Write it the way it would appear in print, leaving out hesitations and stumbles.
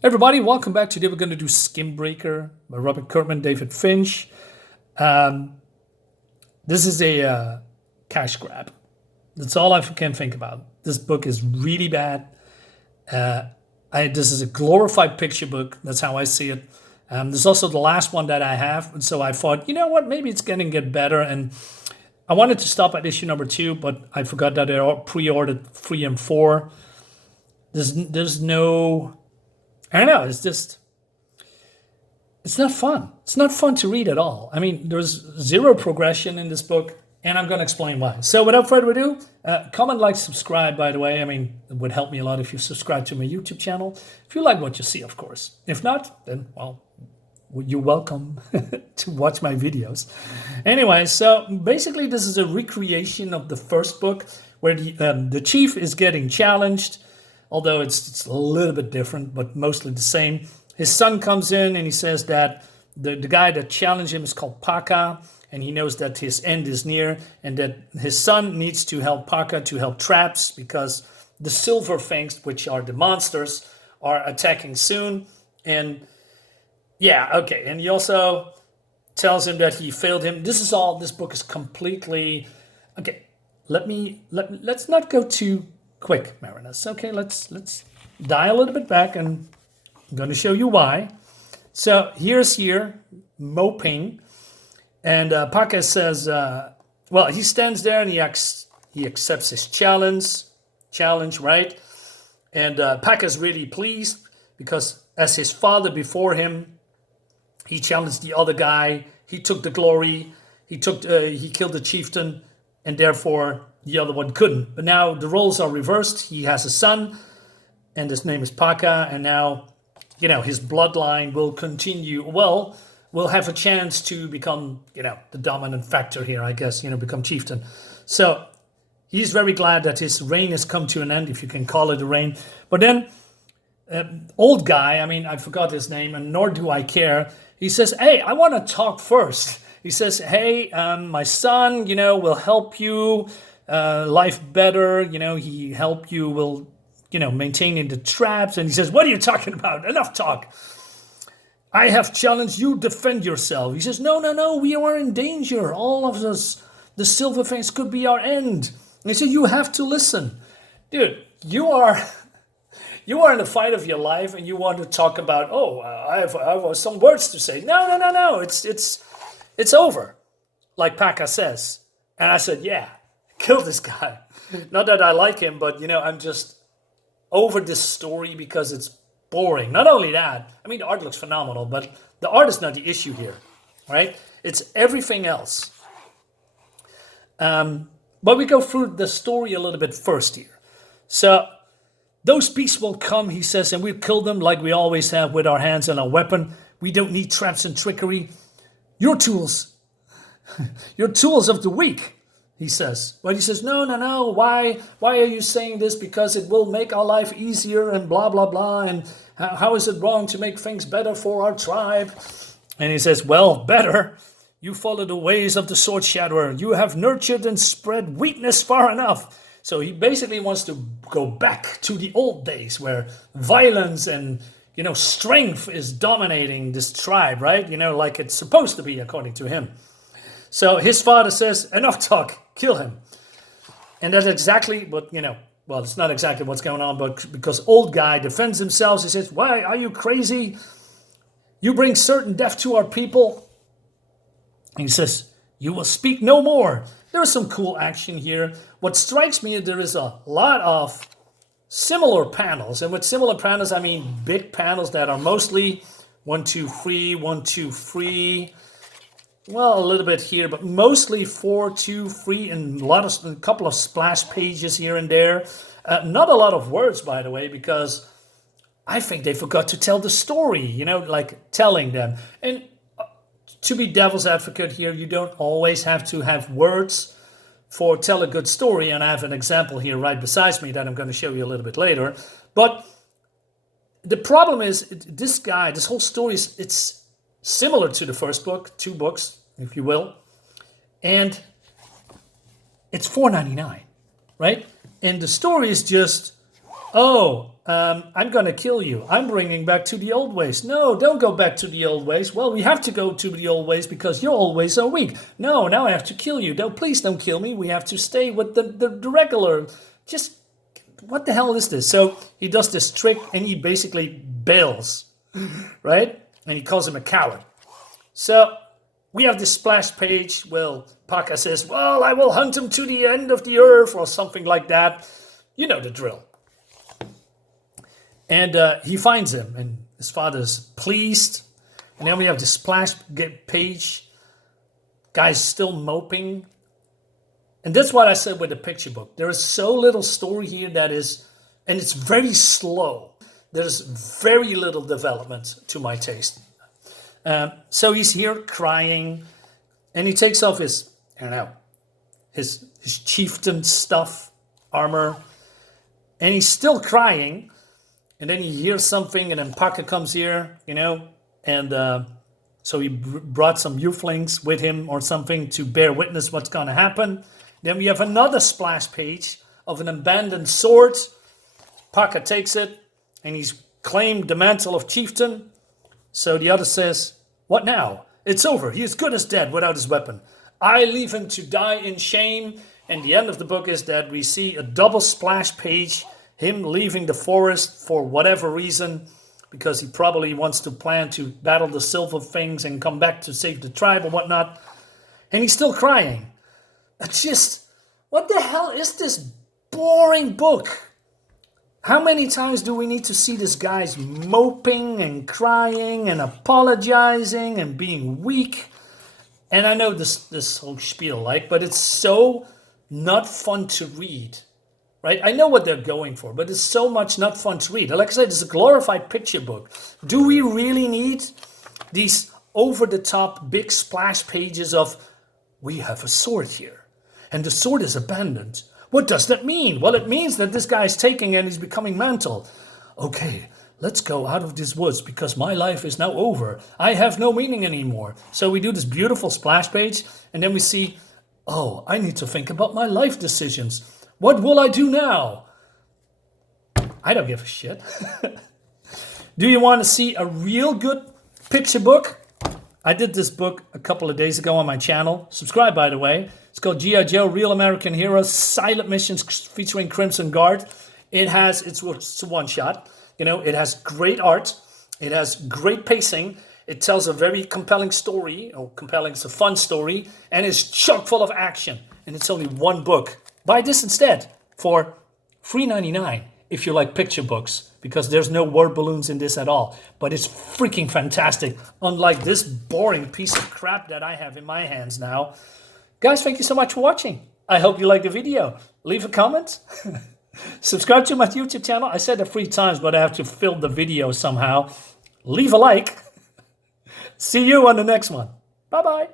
Everybody, welcome back. Today we're going to do Skinbreaker by Robert Kirkman, David Finch. This is a cash grab. That's all I can think about. This book is really bad. This is a glorified picture book. That's how I see it. This is also the last one that I have. And so I thought, you know what, maybe it's going to get better. And I wanted to stop at issue number 2, but I forgot that I pre-ordered 3 and 4. There's no... I don't know, it's not fun. It's not fun to read at all. I mean, there's zero progression in this book, and I'm going to explain why. So without further ado, comment, like, subscribe, by the way. I mean, it would help me a lot if you subscribe to my YouTube channel. If you like what you see, of course. If not, then, well, you're welcome to watch my videos. Anyway, so basically this is a recreation of the first book where the chief is getting challenged. Although it's a little bit different, but mostly the same. His son comes in and he says that the guy that challenged him is called Paka, and he knows that his end is near, and that his son needs to help Paka to help traps because the silver fangs, which are the monsters, are attacking soon. And yeah, okay. And he also tells him that he failed him. This book is completely okay. Let's not go too quick, Marinus. Okay, let's dial a little bit back, and I'm going to show you why. So here's moping, and Paka says, well, he stands there and he accepts his challenge, right? And Paka's really pleased because as his father before him, he challenged the other guy. He took the glory. He killed the chieftain, and therefore the other one couldn't. But now the roles are reversed. He has a son, and his name is Paka, and now, his bloodline will continue. Well, will have a chance to become, the dominant factor here, I guess, become chieftain. So he's very glad that his reign has come to an end, if you can call it a reign. But then, old guy, I forgot his name, and nor do I care. He says, hey, I want to talk first. He says, hey, my son, will help you life better. He help you will, maintaining the traps. And he says, what are you talking about? Enough talk. I have challenged you, defend yourself. He says, no, we are in danger. All of us, the silver fangs could be our end. And he said, you have to listen. Dude, you are in the fight of your life, and you want to talk about, I have some words to say. No. It's over, like Paka says. And I said, yeah, kill this guy. Not that I like him, but, I'm just over this story because it's boring. Not only that, the art looks phenomenal, but the art is not the issue here, right? It's everything else. But we go through the story a little bit first here. So those beasts will come, he says, and we'll kill them like we always have with our hands and our weapon. We don't need traps and trickery. Your tools of the weak, he says. But he says, no. Why are you saying this? Because it will make our life easier and blah, blah, blah. And how is it wrong to make things better for our tribe? And he says, well, better. You follow the ways of the sword shadower. You have nurtured and spread weakness far enough. So he basically wants to go back to the old days where violence and strength is dominating this tribe, right? Like it's supposed to be, according to him. So his father says, enough talk, kill him. And that's exactly what, well, it's not exactly what's going on, but because old guy defends himself, he says, why, are you crazy? You bring certain death to our people. And he says, you will speak no more. There is some cool action here. What strikes me is there is a lot of similar panels, and with similar panels I mean big panels that are mostly 1, 2, 3, 1, 2, 3. Well, a little bit here, but mostly 4, 2, 3, and a couple of splash pages here and there. Not a lot of words, by the way, because I think they forgot to tell the story. Like telling them. And to be devil's advocate here, you don't always have to have words for tell a good story, and I have an example here right beside me that I'm going to show you a little bit later. But the problem is this whole story it's similar to the first book, 2 books, if you will, and it's $4.99, right? And the story is just, I'm going to kill you. I'm bringing back to the old ways. No, don't go back to the old ways. Well, we have to go to the old ways because your old ways are weak. No, now I have to kill you. No, please don't kill me. We have to stay with the regular. Just, what the hell is this? So he does this trick and he basically bails, right? And he calls him a coward. So we have this splash page. Well, Parker says, well, I will hunt him to the end of the earth or something like that. You know the drill. And he finds him, and his father's pleased. And then we have the splash page. Guy's still moping. And that's what I said with the picture book. There is so little story here that is, and it's very slow. There's very little development to my taste. So he's here crying, and he takes off his, I don't know, his chieftain stuff, armor, and he's still crying. And then he hears something, and then Parker comes here, you know, and so he brought some youthlings with him or something to bear witness what's going to happen. Then we have another splash page of an abandoned sword. Parker takes it, and he's claimed the mantle of chieftain. So the other says, what now? It's over. He is good as dead without his weapon. I leave him to die in shame. And the end of the book is that we see a double splash page, him leaving the forest for whatever reason, because he probably wants to plan to battle the silver things and come back to save the tribe or whatnot. And he's still crying. It's just, what the hell is this boring book? How many times do we need to see this guy's moping and crying and apologizing and being weak? And I know this whole spiel, but it's so not fun to read. Right? I know what they're going for, but it's so much not fun to read. Like I said, it's a glorified picture book. Do we really need these over-the-top big splash pages of, we have a sword here, and the sword is abandoned. What does that mean? Well, it means that this guy is taking and he's becoming mental. Okay, let's go out of these woods because my life is now over. I have no meaning anymore. So we do this beautiful splash page, and then we see, oh, I need to think about my life decisions. What will I do now? I don't give a shit. Do you want to see a real good picture book? I did this book a couple of days ago on my channel. Subscribe, by the way. It's called G.I. Joe, Real American Heroes, Silent Missions featuring Crimson Guard. It's a one-shot. You know, it has great art. It has great pacing. It tells a very compelling story. Oh, compelling, it's a fun story. And it's chock full of action. And it's only one book. Buy this instead for $3.99 if you like picture books, because there's no word balloons in this at all. But it's freaking fantastic, unlike this boring piece of crap that I have in my hands now. Guys, thank you so much for watching. I hope you liked the video. Leave a comment. Subscribe to my YouTube channel. I said it 3 times, but I have to film the video somehow. Leave a like. See you on the next one. Bye-bye.